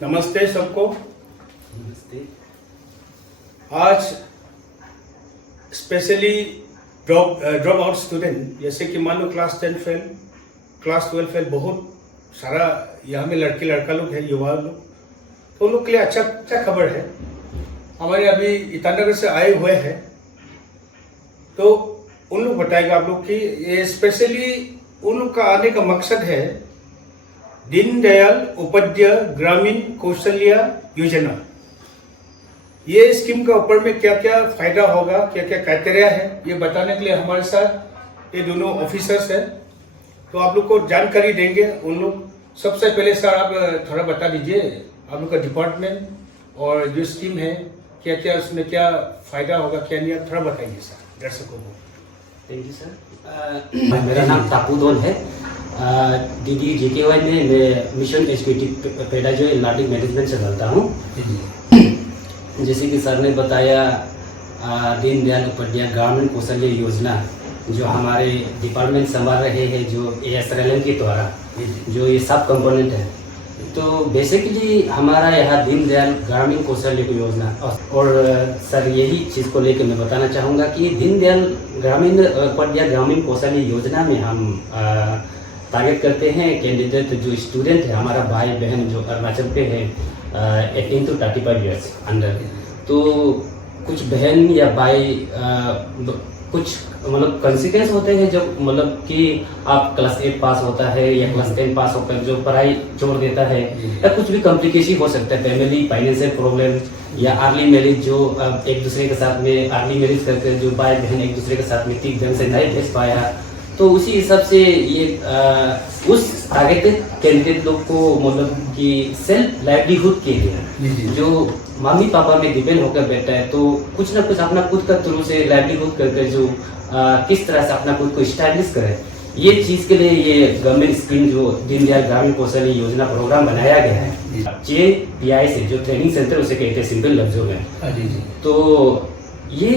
नमस्ते सबको। नमस्ते। आज स्पेशली ड्रॉप आउट स्टूडेंट, जैसे कि मान लो क्लास 10 फेल, क्लास 12 फेल, बहुत सारा यहाँ में लड़का लोग है, युवा लोग, तो उन लोग के लिए अच्छा खबर है। हमारे अभी ईटानगर से आए हुए हैं, तो उन लोग बताएगा आप लोग कि ये स्पेशली उन लोग का आने का मकसद है दीनदयाल उपाध्याय ग्रामीण कौशल्य योजना। ये स्कीम का ऊपर में क्या क्या फायदा होगा, क्या क्या क्राइटेरिया है, ये बताने के लिए हमारे साथ ये दोनों ऑफिसर्स हैं, तो आप लोग को जानकारी देंगे उन लोग। सबसे पहले सर आप थोड़ा बता दीजिए आप लोग का डिपार्टमेंट और जो स्कीम है, क्या क्या उसमें क्या फायदा होगा, क्या नहीं, थोड़ा बताइए सर दर्शकों को। Thank you sir. मेरा नाम तापूदोल है। DDJKY में मैं मिशन एजुकेटिव पेडाजो लर्निंग मैनेजमेंट से करता हूँ। जैसे कि सर ने बताया, दीनदयाल उपाध्याय ग्रामीण कौशल्य योजना जो हमारे डिपार्टमेंट संभाल रहे हैं, जो ASRLM के द्वारा जो ये सब कंपोनेंट है, तो बेसिकली हमारा यहाँ दीनदयाल ग्रामीण कौशल्य योजना, और सर यही चीज़ को लेकर मैं बताना चाहूँगा कि दीनदयाल ग्रामीण उपाध्याय ग्रामीण कौशल्य योजना में हम टारगेट करते हैं कैंडिडेट जो स्टूडेंट है, हमारा भाई बहन जो अरुणाचल पे है 18 to 35 ईयर्स अंडर। तो कुछ बहन या भाई कुछ मतलब कंसिक्वेंस होते हैं, जो मतलब कि आप क्लास 8 पास होता है या क्लास 10 पास होकर जो पढ़ाई छोड़ देता है, या कुछ भी कॉम्प्लिकेशन हो सकता है, फैमिली फाइनेंशियल प्रॉब्लम या अर्ली मैरिज, जो एक दूसरे के साथ में अर्ली मैरिज करके जो भाई बहन एक दूसरे के साथ में ठीक ढंग से नहीं भेज पाया, तो उसी हिसाब से ये उस टारगेटेड कैंडिडेट लोग को मतलब कि सेल्फ लाइवलीहुड के लिए जो मम्मी पापा में डिपेंड होकर बैठा है, तो कुछ ना कुछ अपना खुद का थ्रू से लाइवलीहुड करके जो किस तरह से अपना खुद को स्टैब्लिश करे, ये चीज़ के लिए ये गवर्नमेंट स्कीम जो दीनदयाल ग्रामीण कौशल्य योजना प्रोग्राम बनाया गया है। JPI से जो ट्रेनिंग सेंटर उसे कहते हैं सिंपल लफ्जों में। तो ये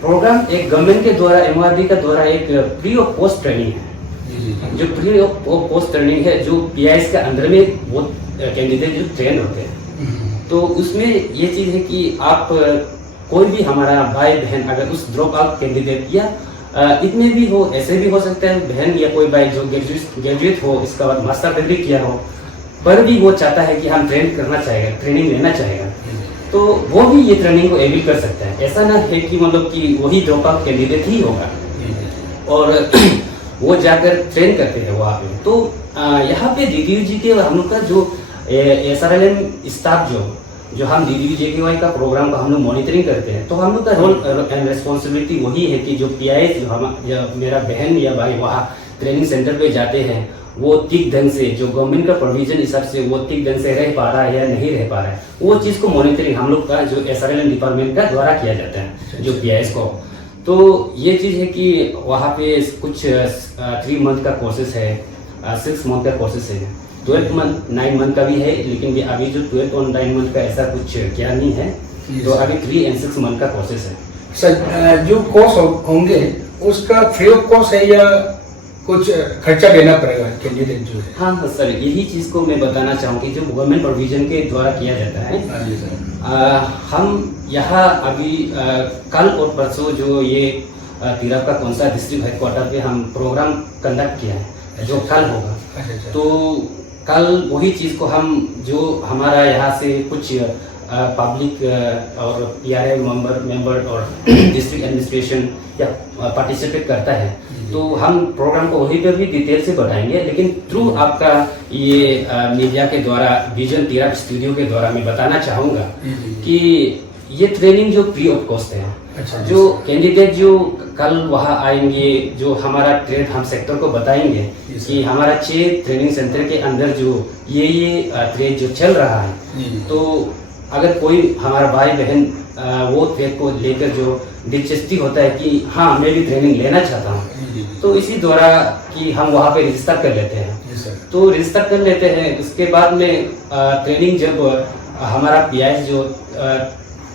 प्रोग्राम एक गवर्नमेंट के द्वारा MRD का द्वारा एक फ्री ऑफ कॉस्ट ट्रेनिंग है, जो फ्री ऑफ कॉस्ट ट्रेनिंग है, जो PIs के अंदर में वो कैंडिडेट जो ट्रेन होते हैं। तो उसमें ये चीज़ है कि आप कोई भी हमारा भाई बहन अगर उस ड्रॉप आउट कैंडिडेट या इतने भी हो, ऐसे भी हो सकता है बहन या कोई भाई जो ग्रेजुएट हो, इसका बाद मास्टर डिग्री किया हो, पर भी वो चाहता है कि हम ट्रेन करना चाहेगा, ट्रेनिंग लेना चाहेगा, तो वो भी ये ट्रेनिंग को एविल कर सकता है। ऐसा ना है कि मतलब कि वही ड्रॉप आउट कैंडिडेट ही होगा और वो जाकर ट्रेन करते हैं वहाँ पे। तो यहाँ पे DDUG के हम लोग का जो SRLM स्टाफ जो हम DDUJKY का प्रोग्राम का हम लोग मॉनिटरिंग करते हैं, तो हम लोग का रोल एंड रिस्पॉन्सिबिलिटी वही है कि जो PI जो मेरा बहन या भाई वहाँ ट्रेनिंग सेंटर पे जाते हैं, वो ठीक ढंग से जो गवर्नमेंट का प्रोविजन हिसाब से वो ठीक ढंग से रह पा रहा है या नहीं रह पा रहा है, वो चीज़ को मॉनिटरिंग हम लोग का जो SRLM डिपार्टमेंट का द्वारा किया जाता है जो PIs को। तो ये चीज़ है कि वहाँ पे कुछ 3 मंथ का कोर्सेस है, 6 मंथ का कोर्सेस है, 12 मंथ 9 मंथ का भी है, लेकिन अभी जो 12 और 9 मंथ का ऐसा कुछ क्या नहीं है, तो अभी 3 and 6 मंथ का कोर्सेस है। सर जो कोर्स होंगे उसका फ्री ऑफ कॉस्ट है या कुछ खर्चा देना पड़ेगा कैंडिडेट जो है? हाँ सर, यही चीज़ को मैं बताना चाहूँ कि जो गवर्नमेंट प्रोविजन के द्वारा किया जाता है, हम यहाँ अभी कल और परसों जो ये तिरप का कौन सा डिस्ट्रिक्ट हेडक्वार्टर पे हम प्रोग्राम कंडक्ट किया है, जो कल होगा। तो कल वही चीज़ को हम जो हमारा यहाँ से कुछ पब्लिक और PRI मेंबर और डिस्ट्रिक्ट एडमिनिस्ट्रेशन या पार्टिसिपेट करता है, तो हम प्रोग्राम को वहीं पर भी डिटेल से बताएंगे, लेकिन थ्रू आपका ये मीडिया के द्वारा विजन तिरप स्टूडियो के द्वारा मैं बताना चाहूँगा कि ये ट्रेनिंग जो फ्री ऑफ कॉस्ट है। जो कैंडिडेट जो कल वहाँ आएंगे, जो हमारा ट्रेड हम सेक्टर को बताएंगे कि हमारा 6 ट्रेनिंग सेंटर के अंदर जो ये ट्रेड जो चल रहा है, तो अगर कोई हमारा भाई बहन वो ट्रेड को लेकर जो दिलचस्पी होता है कि हाँ मैं भी ट्रेनिंग लेना चाहता हूँ, तो इसी द्वारा कि हम वहाँ पे रजिस्टर कर लेते हैं। तो रजिस्टर कर लेते हैं, उसके बाद में ट्रेनिंग जब हमारा PIs जो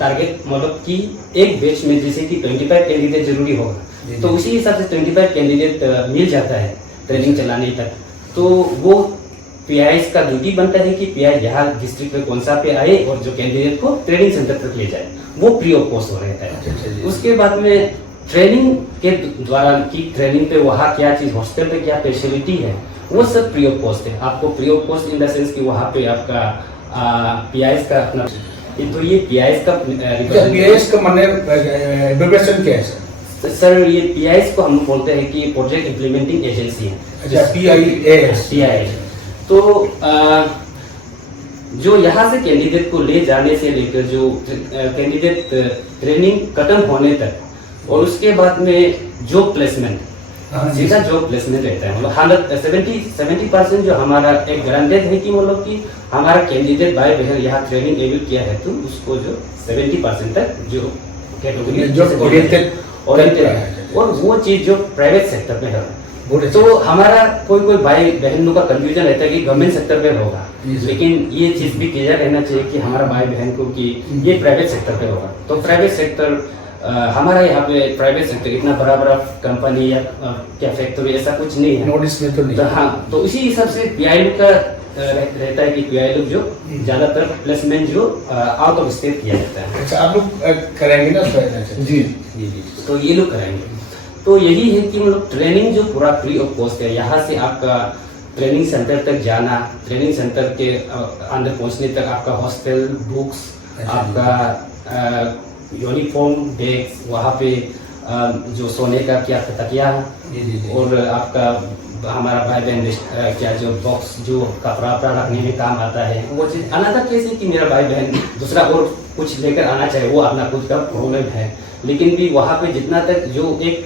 टारगेट मतलब कि एक बैच में जैसे कि 25 कैंडिडेट जरूरी होगा, तो उसी हिसाब से 25 कैंडिडेट मिल जाता है ट्रेनिंग चलाने तक। तो वो पीआईएस का ड्यूटी बनता है कि पीआई यहाँ डिस्ट्रिक्ट में कौन सा पे आए और जो कैंडिडेट को ट्रेनिंग सेंटर तक ले जाए, वो फ्री ऑफ कॉस्ट हो रहता है। उसके बाद में ट्रेनिंग के द्वारा की ट्रेनिंग पे वहाँ क्या चीज़, हॉस्टल पे क्या फैसिलिटी है, वो सब फ्री ऑफ कॉस्ट है। आपको free of cost in the sense कि वहाँ पे आपका पीआईएस का अपना, तो ये पीआईएस का पीआईएस का माने एब्रिविएशन क्या है सर? सर ये पीआईएस को हम बोलते हैं कि प्रोजेक्ट इम्प्लीमेंटिंग एजेंसी है। अच्छा, पीआईएस। तो जो यहाँ से कैंडिडेट को ले जाने से लेकर जो कैंडिडेट ट्रेनिंग खत्म होने तक और उसके बाद में जॉब प्लेसमेंट, सीधा जॉब प्लेसमेंट रहता है। मतलब 70% जो हमारा एक गारंटेड है कि मतलब कि हमारा कैंडिडेट भाई बहन यहाँ ट्रेनिंग एवल किया है तो उसको जो 70% तक जो कैटेगरी और वो चीज जो प्राइवेट सेक्टर में है। तो हमारा कोई भाई बहनों का कंफ्यूजन रहता है कि गवर्नमेंट सेक्टर में होगा, लेकिन ये चीज भी क्लियर रहना चाहिए कि हमारा भाई बहन को कि ये प्राइवेट सेक्टर पे होगा। तो प्राइवेट सेक्टर हमारा यहाँ पे प्राइवेट सेक्टर इतना बड़ा कंपनी या क्या फैक्ट्री ऐसा कुछ नहीं है, नोटिस में तो नहीं। तो हाँ, तो इसी हिसाब से पीआई का रहता है कि पीआई लोग जो ज्यादातर प्लेसमेंट जो आउट ऑफ स्टेट किया जाता है। अच्छा, आप लोग करेंगे ना? जी जी, तो ये लोग कराएंगे। तो यही है कि मतलब ट्रेनिंग जो पूरा फ्री ऑफ कॉस्ट है। यहाँ से आपका ट्रेनिंग सेंटर तक जाना, ट्रेनिंग सेंटर के अंदर पहुँचने तक आपका हॉस्टल, बुक्स, आपका यूनिफॉर्म, बैग्स, वहाँ पे जो सोने का क्या तकिया और आपका हमारा भाई बहन क्या जो बॉक्स जो कपड़ा रखने में काम आता है वो चीज़। अनदर केस है कि मेरा भाई बहन दूसरा और कुछ लेकर आना चाहे, वो अपना खुद का प्रॉब्लम है, लेकिन भी वहाँ पे जितना तक जो एक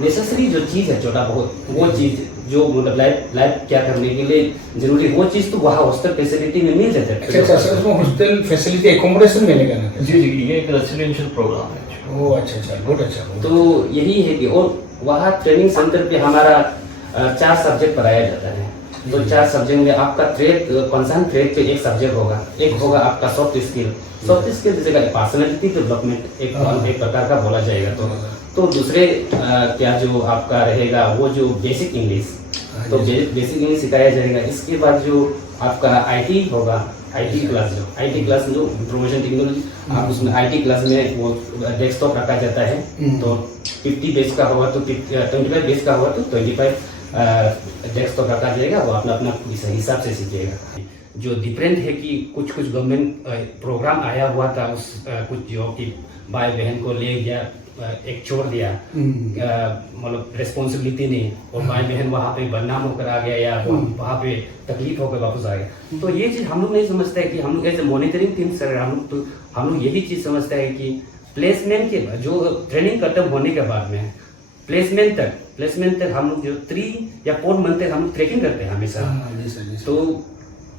नेसेसरी जो चीज़ है छोटा बहुत, वो चीज़ जो मतलब लाइफ क्या करने के लिए जरूरी, वो चीज़ तो वहाँ हॉस्टल फैसिलिटी में मिल जाता है। अच्छा सर, उसमें हॉस्टल फैसिलिटी एकोमोडेशन मिलेगा ना? जी, ये एक रेसिडेंशियल प्रोग्राम है। ओह अच्छा, बहुत अच्छा। तो यही है कि और वहाँ ट्रेनिंग सेंटर पे हमारा 4 सब्जेक्ट पढ़ाया जाता है। तो 4 सब्जेक्ट में आपका ट्रेड, कंसर्न ट्रेड पे एक सब्जेक्ट होगा, एक होगा आपका सॉफ्ट स्किल जैसे पर्सनैलिटी डेवलपमेंट एक प्रकार का बोला जाएगा। तो दूसरे क्या जो आपका रहेगा वो जो बेसिक इंग्लिश, तो बेसिक इंग्लिश सिखाया जाएगा। इसके बाद जो आपका आईटी होगा, आईटी क्लास जो इंफॉर्मेशन टेक्नोलॉजी, आप उसमें आईटी क्लास में वो डेस्कटॉप रखा जाता है। तो 50 बेस का होगा तो 25 बेस का होगा तो 25 डेस्कटॉप रखा जाएगा, वो अपना इस हिसाब से सीखिएगा। जो डिफरेंट है कि कुछ गवर्नमेंट प्रोग्राम आया हुआ था, उस कुछ जो कि भाई बहन को ले गया, एक छोड़ दिया, मतलब रिस्पॉन्सिबिलिटी नहीं, और भाई बहन वहाँ पे बदनाम होकर आ गया या वहाँ पे तकलीफ होकर वापस आ गया। तो ये चीज़ हम लोग नहीं समझते है कि हम लोग as a monitoring team sir हम लोग यही चीज़ समझते हैं कि प्लेसमेंट के जो ट्रेनिंग खत्म होने के बाद में प्लेसमेंट तक हम लोग जो 3 या 4 मंथ तक हम लोग ट्रैकिंग करते हैं हमेशा। तो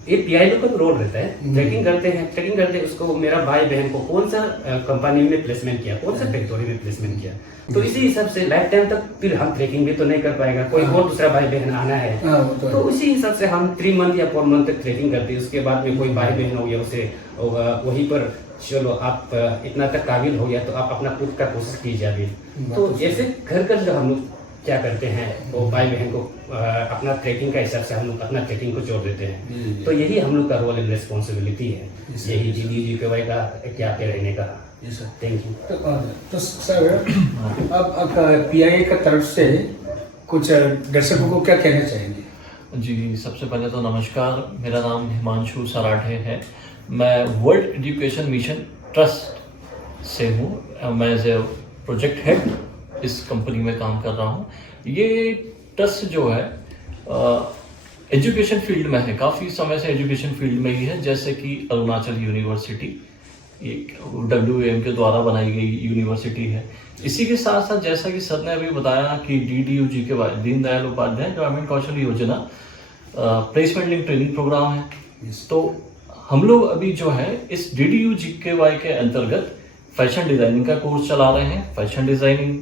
ये पीआई लोग का रोल रहता है, ट्रैकिंग करते हैं उसको, मेरा भाई बहन को कौन सा कंपनी में प्लेसमेंट किया, कौन सा फैक्ट्री में प्लेसमेंट किया। तो इसी हिसाब से लाइफ टाइम तक फिर हम ट्रैकिंग भी तो नहीं कर पाएगा, कोई और दूसरा भाई बहन आना है। तो उसी हिसाब से हम 3 मंथ या 4 मंथ तक ट्रैकिंग करते हैं। उसके बाद में कोई भाई बहन हो गया, उसे वहीं पर चलो आप इतना तक काबिल हो गया तो आप अपना खुद का कोशिश कीजिए अभी। तो ऐसे घर जो हम लोग क्या करते हैं, वो भाई बहन को अपना ट्रैकिंग का हिसाब से हम लोग अपना ट्रैकिंग को जोड़ देते हैं। तो यही हम लोग का रोल एंड रिस्पॉन्सिबिलिटी है, यही GDUGKY का क्या के रहने का। Thank you. तो सर अब पीआई का तरफ से कुछ दर्शकों को क्या कहना चाहेंगे? जी, सबसे पहले तो नमस्कार, मेरा नाम हिमांशु सराठे है। मैं वर्ल्ड एजुकेशन मिशन ट्रस्ट से हूँ। मैं एज ए प्रोजेक्ट हेड इस कंपनी में काम कर रहा हूँ। ये ट्रस्ट जो है एजुकेशन फील्ड में है, काफ़ी समय से एजुकेशन फील्ड में ही है। जैसे कि अरुणाचल यूनिवर्सिटी एक WAM के द्वारा बनाई गई यूनिवर्सिटी है। इसी के साथ साथ जैसा कि सर ने अभी बताया कि DDUGKY दीनदयाल उपाध्याय ग्रामीण Kaushal Yojana placement link training programme है। तो हम लोग अभी जो है इस DDUGKY के अंतर्गत फैशन डिज़ाइनिंग का कोर्स चला रहे हैं। फैशन डिज़ाइनिंग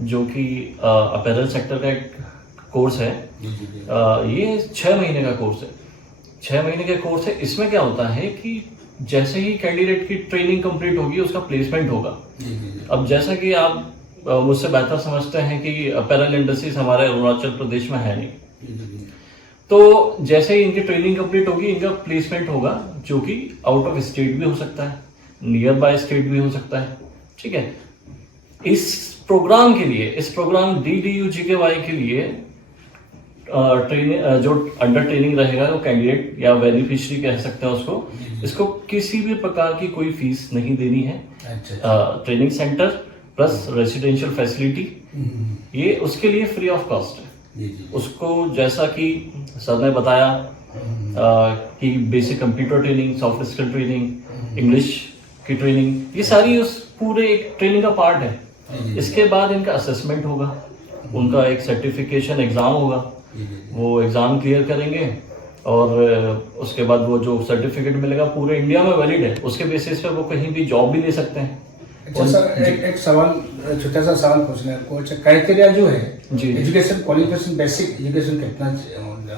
जो कि अपैरल सेक्टर का एक कोर्स है, ये 6 महीने का कोर्स है। 6 महीने का कोर्स है। इसमें क्या होता है कि जैसे ही कैंडिडेट की ट्रेनिंग कंप्लीट होगी उसका प्लेसमेंट होगा। अब जैसा कि आप मुझसे बेहतर समझते हैं कि अपैरल इंडस्ट्रीज हमारे अरुणाचल प्रदेश में है नहीं, तो जैसे ही इनकी ट्रेनिंग कंप्लीट होगी, इनका प्लेसमेंट होगा, जो कि आउट ऑफ स्टेट भी हो सकता है, नियर बाय स्टेट भी हो सकता है। ठीक है, इस प्रोग्राम के लिए, इस प्रोग्राम DDU-GKY के लिए ट्रेनिंग जो अंडर ट्रेनिंग रहेगा वो कैंडिडेट या बेनिफिशियरी कह सकते हैं उसको, इसको किसी भी प्रकार की कोई फीस नहीं देनी है। Training centre plus residential facility, ये उसके लिए फ्री ऑफ कॉस्ट है। उसको जैसा कि सर ने बताया कि basic computer training, soft skill training, English की ट्रेनिंग, ये सारी उस पूरे एक ट्रेनिंग का पार्ट है। इसके बाद इनका असेसमेंट होगा, उनका एक सर्टिफिकेशन एग्जाम होगा, वो एग्जाम क्लियर करेंगे और उसके बाद वो जो सर्टिफिकेट मिलेगा पूरे इंडिया में वैलिड है, उसके बेसिस पे वो कहीं भी जॉब भी ले सकते हैं। अच्छा सर, एक सवाल, छोटा सा सवाल पूछना है आपको। अच्छा, क्राइटेरिया जो है जी, एजुकेशन क्वालिफिकेशन, बेसिक एजुकेशन कितना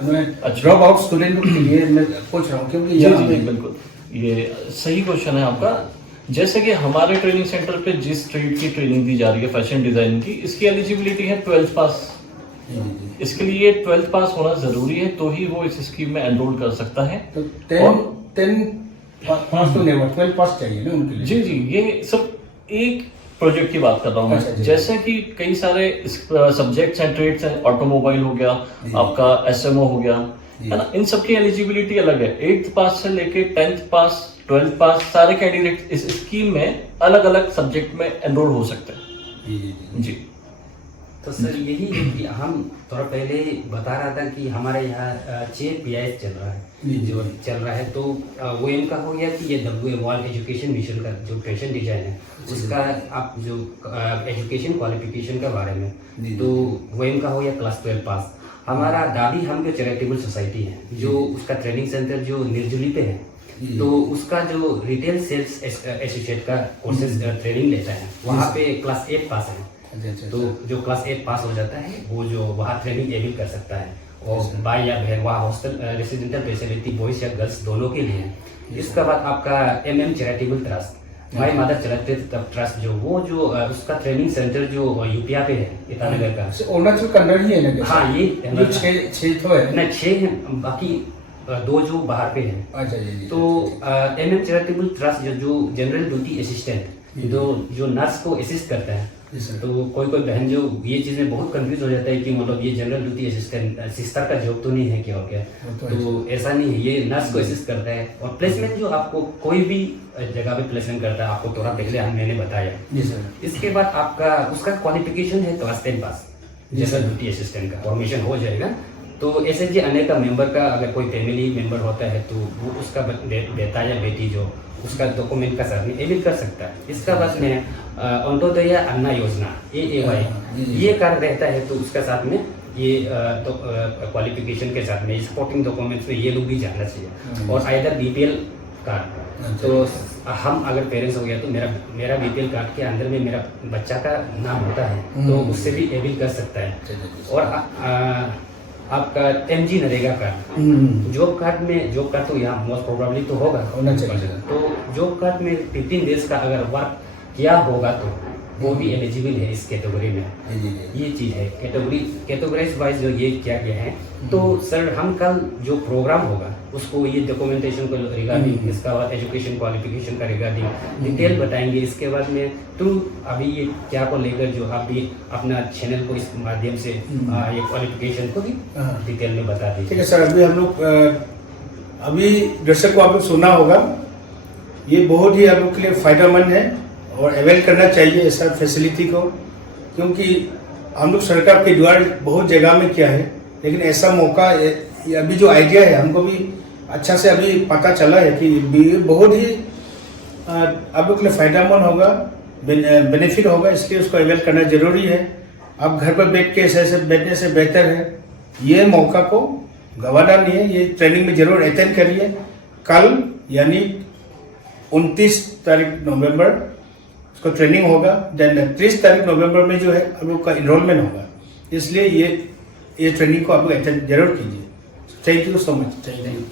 मैं अच्छा, ड्रॉप आउट स्टूडेंट के लिए मैं पूछ रहा हूँ, क्योंकि जी यहाँ जी पे बिल्कुल, ये सही क्वेश्चन है आपका। जैसे कि हमारे ट्रेनिंग सेंटर पे जिस ट्रेड की ट्रेनिंग दी जा रही है फैशन डिजाइनिंग की, इसकी एलिजिबिलिटी है 12th पास। इसके लिए 12th पास होना जरूरी है, तो ही वो इस स्कीम में एनरोल कर सकता है। तो 10 पास तो नहीं, 12 पास चाहिए ना उनके लिए। जी जी, ये सब एक प्रोजेक्ट की बात कर रहा हूँ अच्छा, मैं। जैसे कि कई सारे सब्जेक्ट्स हैं, ट्रेड्स हैं, ऑटोमोबाइल हो गया, आपका SMO हो गया, है ना, इन सब की एलिजिबिलिटी अलग है। 8th पास से लेके 10th पास, 12th पास, सारे कैंडिडेट इस स्कीम में अलग अलग सब्जेक्ट में एनरोल हो सकते हैं। जी, तो सर यही है कि हम थोड़ा पहले बता रहा था कि हमारे यहाँ 6 PIs चल रहा है, जो चल रहा है, तो वो इनका हो गया कि ये WA एजुकेशन मिशन का जो फैशन डिजाइन है, उसका आप जो एजुकेशन क्वालिफिकेशन के बारे में, तो वो इनका हो गया क्लास 12 पास। हमारा दादी हम जो चैरिटेबल सोसाइटी है, जो उसका ट्रेनिंग सेंटर जो निर्जुली पे है, तो उसका जो रिटेल सेल्स एसोसिएट का कोर्सेज ट्रेनिंग लेता है, वहाँ पे क्लास 8 पास है। तो जो क्लास 8 पास हो जाता है, वो जो वहाँ ट्रेनिंग एविल कर सकता है, और भाई या बहन वहाँ हॉस्टल रेसिडेंटल फैसिलिटी बॉयज या गर्ल्स दोनों के लिए है। इसके बाद आपका MM charitable trust, my mother charitable trust, जो वो जो उसका ट्रेनिंग सेंटर जो यूपिया पे है, ईटानगर का, अरुणाचल का अंदर ही है ना? हाँ, ये 6 तो है ना, 6 है, बाकी 2 जो बाहर पे है। अच्छा जी। तो MM चैरिटेबल ट्रस्ट जो जनरल ड्यूटी असिस्टेंट, जो नर्स को असिस्ट करता है, तो कोई बहन जो ये चीज़ें बहुत कंफ्यूज हो जाता है कि मतलब ये जनरल ड्यूटी असिस्टेंट सिस्टर का जॉब तो नहीं है क्या, हो गया? तो ऐसा नहीं है, ये नर्स को असिस्ट करता है। और प्लेसमेंट जो आपको कोई भी जगह पे प्लेसमेंट करता है, आपको थोड़ा पहले मैंने बताया। इसके बाद आपका उसका क्वालिफिकेशन है क्लास 10 पास, जनरल ड्यूटी असिस्टेंट का फॉर्मेशन हो जाएगा। तो SHG आने का मेंबर का अगर कोई फैमिली मेंबर होता है, तो वो उसका बेटा या बेटी जो उसका डॉक्यूमेंट का साथ में एविल कर सकता है। इसका बाद में अंत्योदय अन्न योजना AAY, ये कार्ड रहता है, तो उसका साथ में ये तो क्वालिफिकेशन के साथ में सपोर्टिंग डॉक्यूमेंट्स में ये लोग भी जाना चाहिए। और आइदर BPL कार्ड, तो हम अगर पेरेंट्स हो गया तो मेरा BPL कार्ड के अंदर में मेरा बच्चा का नाम होता है, तो उससे भी एविल कर सकता है। और आपका MG NREGA card, job card तो यहाँ मोस्ट प्रोबेबली तो होगा, तो जॉब कार्ड में 15 डेज का अगर वर्क किया होगा तो वो भी एलिजिबल है इस कैटेगरी में। ये चीज़ है कैटेगराइज वाइज जो ये क्या क्या है। तो सर हम कल जो प्रोग्राम होगा उसको ये डॉक्यूमेंटेशन को रिगार्डिंग, इसका बाद एजुकेशन क्वालिफिकेशन का रिगार्डिंग डिटेल बताएंगे। इसके बाद में थ्रू अभी ये क्या को लेकर जो आप भी अपना चैनल को इस माध्यम से ये क्वालिफिकेशन को भी डिटेल में बता दीजिए। ठीक है सर, अभी हम लोग अभी दर्शक को आप लोग सुना होगा, ये बहुत ही आप लोग के लिए फायदेमंद है और अवेल करना चाहिए ऐसा फैसिलिटी को, क्योंकि हम लोग सरकार के द्वारा बहुत जगह में किया है, लेकिन ऐसा मौका अभी जो आइडिया है हमको भी अच्छा से अभी पता चला है कि बहुत ही आप लोग के लिए फायदेमंद होगा, बेनिफिट होगा, इसलिए उसको अवेल करना जरूरी है। आप घर पर बैठ के ऐसे बैठने से बेहतर है, ये मौका को गंवाना नहीं है। ये ट्रेनिंग में जरूर अटेंड करिए। कल यानी 29 तारीख नवंबर उसका ट्रेनिंग होगा, देन 30 तारीख नवंबर में जो है आप लोग का इनरोलमेंट होगा, इसलिए ये ट्रेनिंग को आप लोग अटेंड जरूर कीजिए। Thank you so much. Thank you.